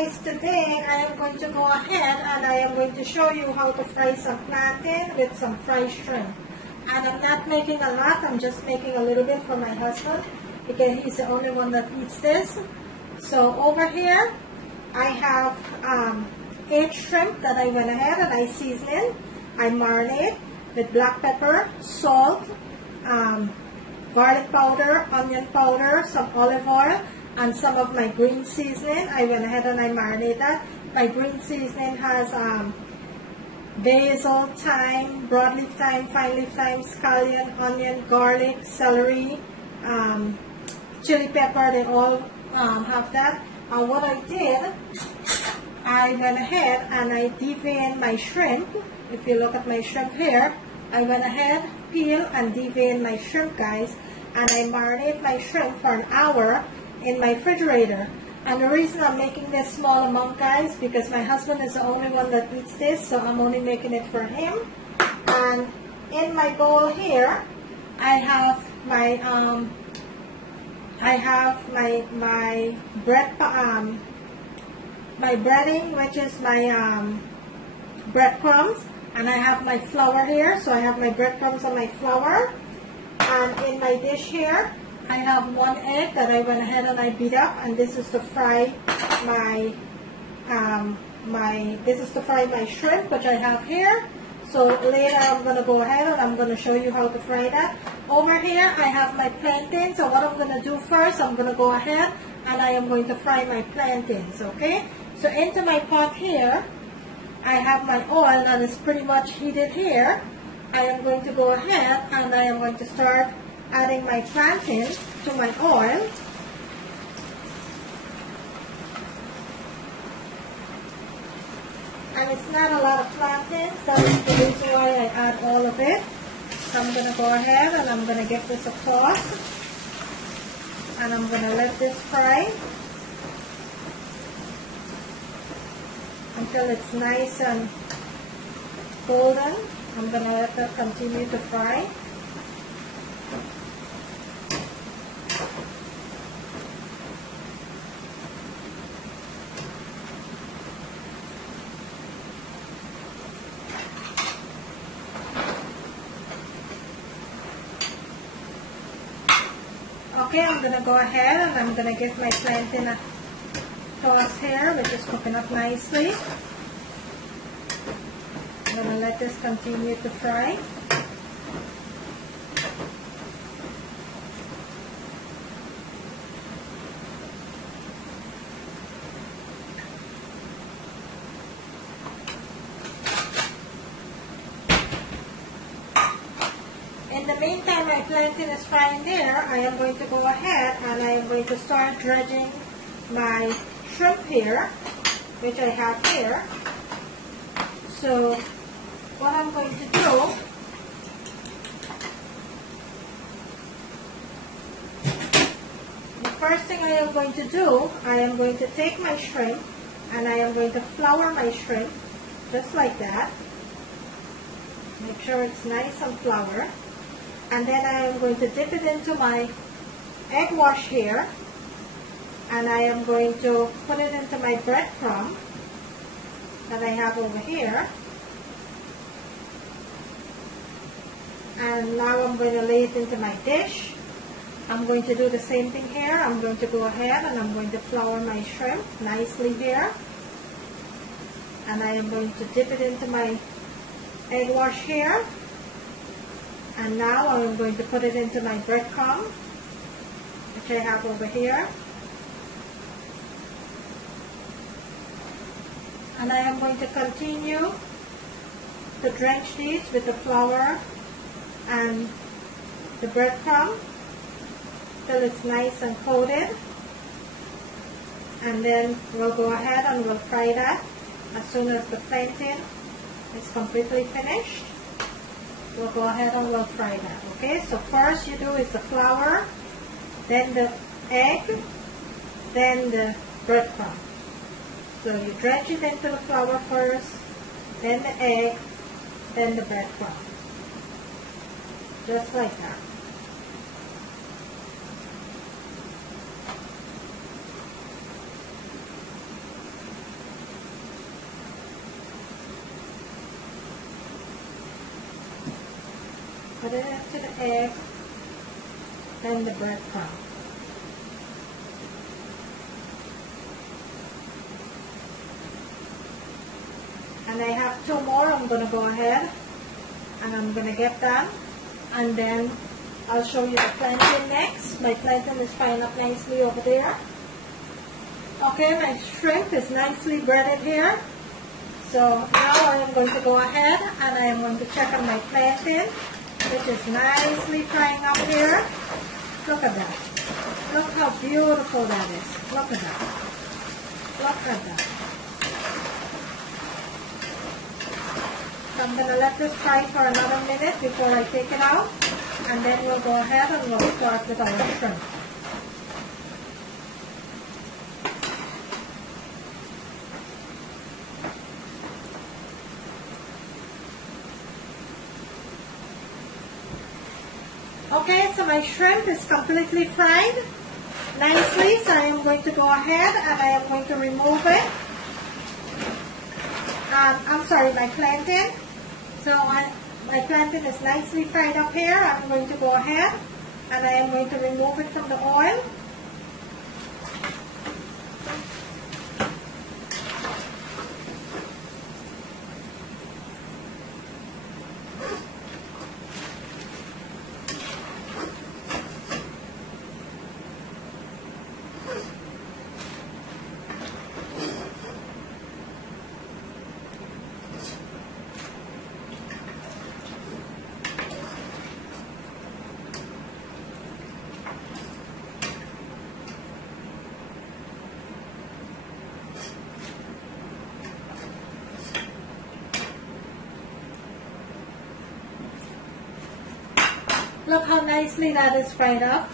guys, today I am going to go ahead and I am going to show you how to fry some plantain with some fried shrimp. And I'm not making a lot, I'm just making a little bit for my husband because he's the only one that eats this. So over here I have 8 shrimp that I went ahead and I seasoned. I marinate with black pepper, salt, garlic powder, onion powder, some olive oil, and some of my green seasoning. I went ahead and I marinated that. My green seasoning has basil, thyme, broadleaf thyme, fine leaf thyme, scallion, onion, garlic, celery, chili pepper. They all have that. And what I did, I went ahead and I deveined my shrimp. If you look at my shrimp here, I went ahead, peel and devein my shrimp, guys, and I marinate my shrimp for an hour in my refrigerator. And the reason I'm making this small amount, guys, because my husband is the only one that eats this, so I'm only making it for him. And in my bowl here, I have my my breading, which is my breadcrumbs, and I have my flour here. So I have my breadcrumbs and my flour. And in my dish here, I have 1 egg that I went ahead and I beat up, and this is to fry my my shrimp, which I have here. So later I'm going to go ahead and I'm going to show you how to fry that. Over here I have my plantains. So what I'm going to do first, I'm going to go ahead and I am going to fry my plantains, okay? So into my pot here, I have my oil that is pretty much heated here. I am going to go ahead and I am going to start adding my plantain to my oil. And it's not a lot of plantains, that is the reason why I add all of it. So I'm going to go ahead and I'm going to get this across. And I'm going to let this fry until it's nice and golden. I'm going to let that continue to fry. Okay, I'm going to go ahead and I'm going to give my plantain a toss here, which is cooking up nicely. I'm going to let this continue to fry. In the meantime, my plantain is frying there. I am going to go ahead and I am going to start dredging my shrimp here, which I have here. So what I'm going to do, the first thing I am going to do, I am going to take my shrimp and I am going to flour my shrimp just like that. Make sure it's nice and floured. And then I am going to dip it into my egg wash here, and I am going to put it into my breadcrumb that I have over here. And now I'm going to lay it into my dish. I'm going to do the same thing here. I'm going to go ahead and I'm going to flour my shrimp nicely here. And I am going to dip it into my egg wash here. And now I am going to put it into my breadcrumb, which I have over here. And I am going to continue to drench these with the flour and the breadcrumb till it's nice and coated. And then we'll go ahead and we'll fry that as soon as the plantain is completely finished. We'll go ahead and we'll fry that. Okay, so first you do is the flour, then the egg, then the breadcrumb. So you dredge it into the flour first, then the egg, then the breadcrumb. Just like that. put it into the egg, then the breadcrumb. And I have 2 more. I'm going to go ahead and I'm going to get done. And then I'll show you the plantain next. My plantain is frying up nicely over there. Okay, my shrimp is nicely breaded here. So now I am going to go ahead and I am going to check on my plantain, which is nicely frying up here. Look at that. Look how beautiful that is. Look at that. Look at that. So I'm going to let this fry for another minute before I take it out. And then we'll go ahead and we'll start with our shrimp. Okay, so my shrimp is completely fried nicely, so I am going to go ahead and I am going to remove it. I'm sorry, my plantain. So my plantain is nicely fried up here. I'm going to go ahead and I am going to remove it from the oil. Look how nicely that is fried up.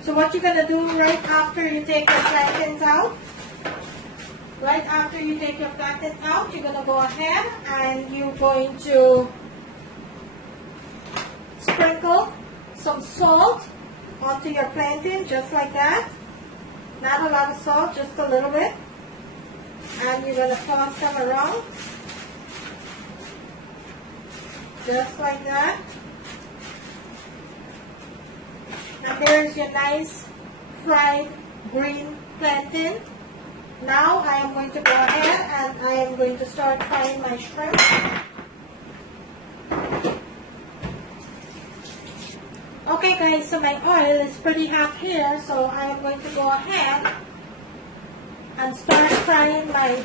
So what you're going to do right after you take your plantains out, you're going to go ahead and you're going to sprinkle some salt onto your plantain, just like that. Not a lot of salt, just a little bit. And you're going to toss them around, just like that. And there's your nice fried green plantain. Now I am going to go ahead and I am going to start frying my shrimp. Okay guys, so my oil is pretty hot here, so I am going to go ahead and start frying my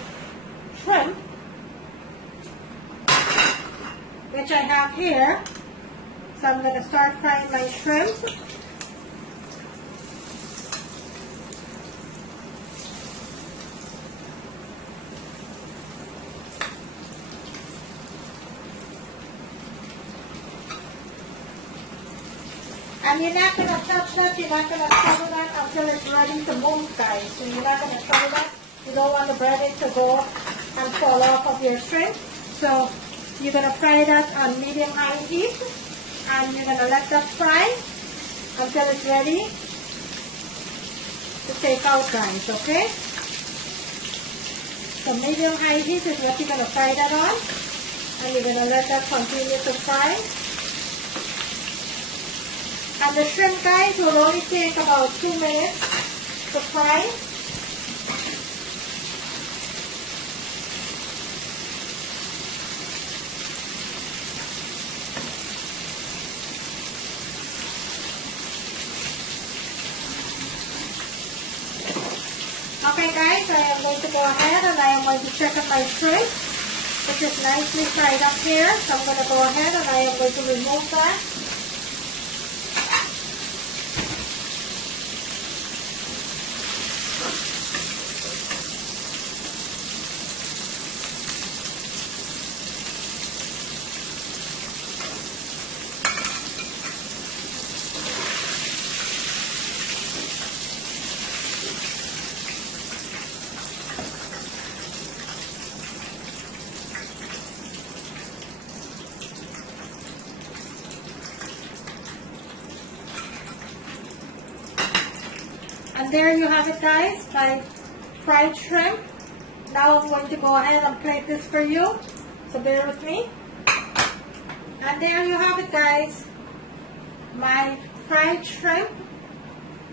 shrimp, which I have here. So I'm going to start frying my shrimp. And you're not going to touch that, you're not going to cover that until it's ready to move, guys. So you're not going to cover that. You don't want the breading to go and fall off of your shrimp. So you're going to fry that on medium-high heat. And you're going to let that fry until it's ready to take out, guys, okay? So medium-high heat is what you're going to fry that on. And you're going to let that continue to fry. And the shrimp, guys, will only take about 2 minutes to fry. Okay, guys, I am going to go ahead and I am going to check on my shrimp, which is nicely fried up here. So I'm going to go ahead and I am going to remove that. And there you have it, guys, my fried shrimp. Now I'm going to go ahead and plate this for you, so bear with me. And there you have it, guys, my fried shrimp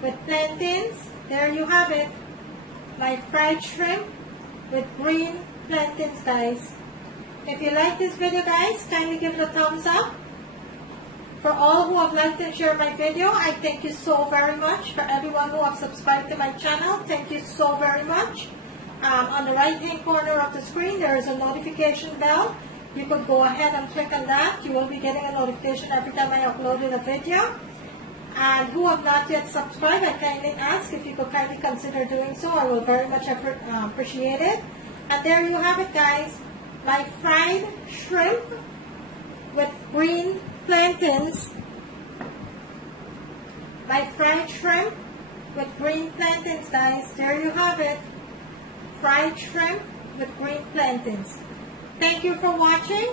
with plantains. There you have it. My fried shrimp with green plantains, guys. If you like this video, guys, kindly give it a thumbs up. For all who have liked and shared my video, I thank you so very much. For everyone who have subscribed to my channel, thank you so very much. On the right hand corner of the screen, there is a notification bell. You could go ahead and click on that. You will be getting a notification every time I uploaded a video. And who have not yet subscribed, I kindly ask if you could kindly consider doing so. I will very much appreciate it. And there you have it, guys. My fried shrimp with green plantains. My fried shrimp with green plantains, guys. There you have it. Fried shrimp with green plantains. Thank you for watching.